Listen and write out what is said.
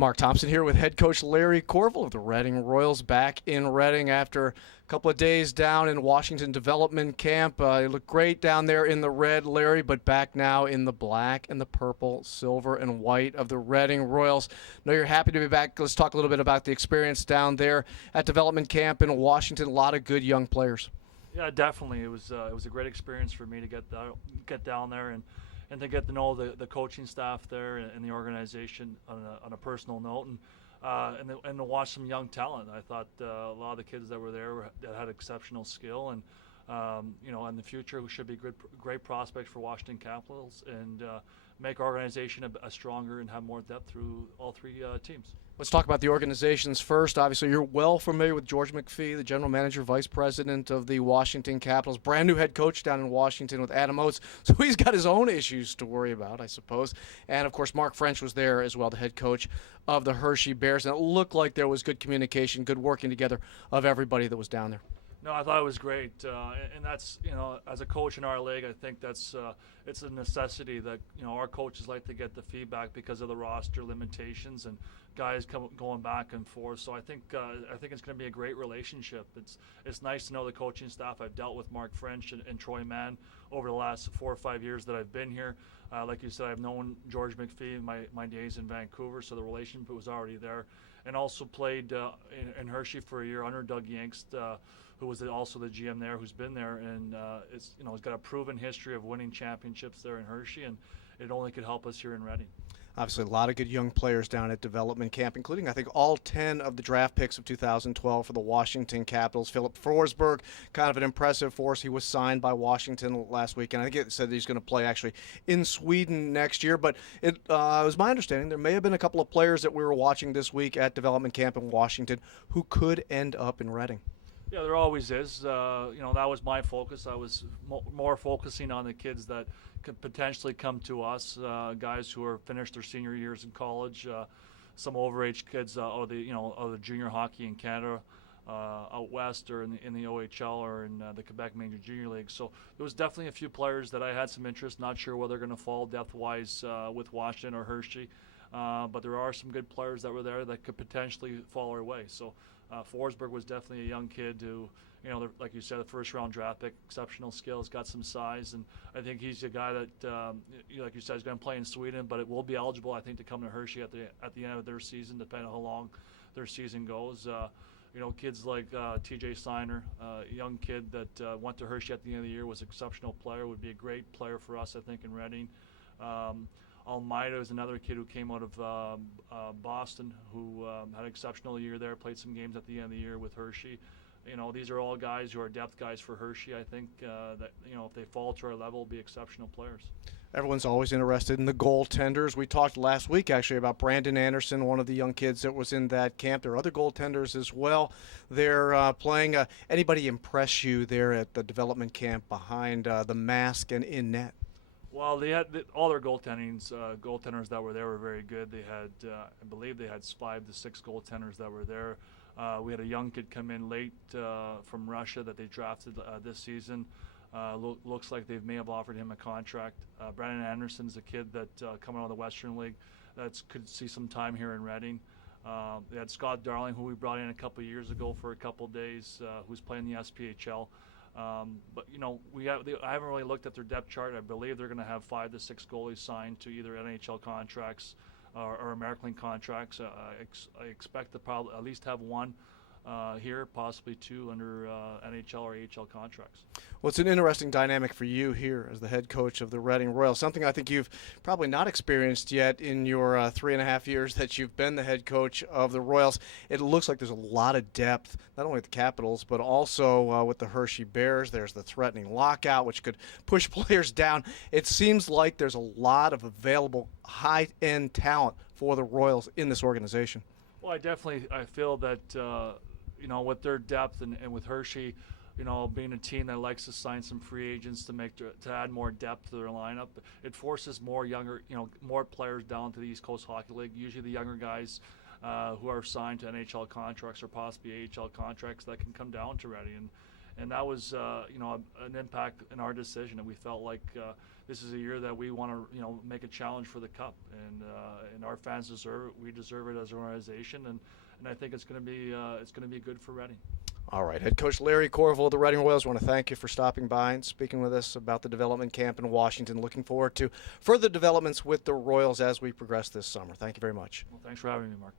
Mark Thompson here with head coach Larry Courville of the Reading Royals, back in Reading after a couple of days down in Washington development camp. You look great down there in the red, Larry, but back now in the black and the purple, silver, and white of the Reading Royals. Know you're happy to be back. Let's talk a little bit about the experience down there at development camp in Washington. A lot of good young players. Yeah, definitely. It was a great experience for me to get down there and to get to know the coaching staff there and the organization on a personal note, and to watch some young talent. I thought a lot of the kids that were there that had exceptional skill, and in the future should be great prospects for Washington Capitals, and make our organization a stronger and have more depth through all three teams. Let's talk about the organizations first. Obviously, you're well familiar with George McPhee, the general manager, vice president of the Washington Capitals. Brand new head coach down in Washington with Adam Oates. So he's got his own issues to worry about, I suppose. And, of course, Mark French was there as well, the head coach of the Hershey Bears. And it looked like there was good communication, good working together of everybody that was down there. No, I thought it was great, and that's, as a coach in our league, I think that's it's a necessity that our coaches like to get the feedback because of the roster limitations and guys going back and forth. So I think it's going to be a great relationship. It's nice to know the coaching staff. I've dealt with Mark French and Troy Mann over the last 4 or 5 years that I've been here. Like you said, I've known George McPhee in my days in Vancouver, so the relationship was already there. And also played in Hershey for a year under Doug Yankst, who was also the GM there, who's been there, and he's got a proven history of winning championships there in Hershey, and it only could help us here in Reading. Obviously, a lot of good young players down at development camp, including, I think, all 10 of the draft picks of 2012 for the Washington Capitals. Philip Forsberg, kind of an impressive force. He was signed by Washington last week, and I think it said that he's going to play actually in Sweden next year. But it was my understanding there may have been a couple of players that we were watching this week at development camp in Washington who could end up in Reading. Yeah, there always is. That was my focus. I was more focusing on the kids that could potentially come to us, guys who are finished their senior years in college, some overage kids, or the junior hockey in Canada, out west, or in the OHL, or in the Quebec Major Junior League. So there was definitely a few players that I had some interest. Not sure whether they're going to fall depth-wise with Washington or Hershey, but there are some good players that were there that could potentially fall our way. So Forsberg was definitely a young kid who, like you said, a first-round draft pick, exceptional skills, got some size, and I think he's a guy that, like you said, is going to play in Sweden, but it will be eligible, I think, to come to Hershey at the end of their season, depending on how long their season goes. Kids like T.J. Steiner, a young kid that went to Hershey at the end of the year, was an exceptional player, would be a great player for us, I think, in Reading. Almeida is another kid who came out of Boston, who had an exceptional year there, played some games at the end of the year with Hershey. These are all guys who are depth guys for Hershey. I think that if they fall to our level, will be exceptional players. Everyone's always interested in the goaltenders. We talked last week, actually, about Brandon Anderson, one of the young kids that was in that camp. There are other goaltenders as well. They're playing. Anybody impress you there at the development camp behind the mask and in net? Well, they had all their goaltenders that were there were very good. They had, I believe, they had 5 to 6 goaltenders that were there. We had a young kid come in late from Russia that they drafted this season. Looks like they may have offered him a contract. Brandon Anderson's a kid that coming out of the Western League that could see some time here in Reading. They had Scott Darling, who we brought in a couple years ago for a couple days, who's playing the SPHL. But I haven't really looked at their depth chart. I believe they're going to have 5 to 6 goalies signed to either NHL contracts or American League contracts. I expect to probably at least have 1 here, possibly 2 under NHL or AHL contracts. Well, it's an interesting dynamic for you here as the head coach of the Reading Royals, something I think you've probably not experienced yet in your 3.5 years that you've been the head coach of the Royals. It looks like there's a lot of depth, not only with the Capitals, but also with the Hershey Bears. There's the threatening lockout, which could push players down. It seems like there's a lot of available high-end talent for the Royals in this organization. Well, I feel that with their depth and with Hershey, being a team that likes to sign some free agents to add more depth to their lineup, it forces more more players down to the East Coast Hockey League. Usually the younger guys who are signed to NHL contracts or possibly AHL contracts that can come down to Reading. And that was, an impact in our decision. And we felt like this is a year that we want to, make a challenge for the Cup. And our fans deserve it. We deserve it as an organization. And I think it's going to be good for Reading. All right, head coach Larry Courville of the Reading Royals, want to thank you for stopping by and speaking with us about the development camp in Washington. Looking forward to further developments with the Royals as we progress this summer. Thank you very much. Well, thanks for having me, Mark.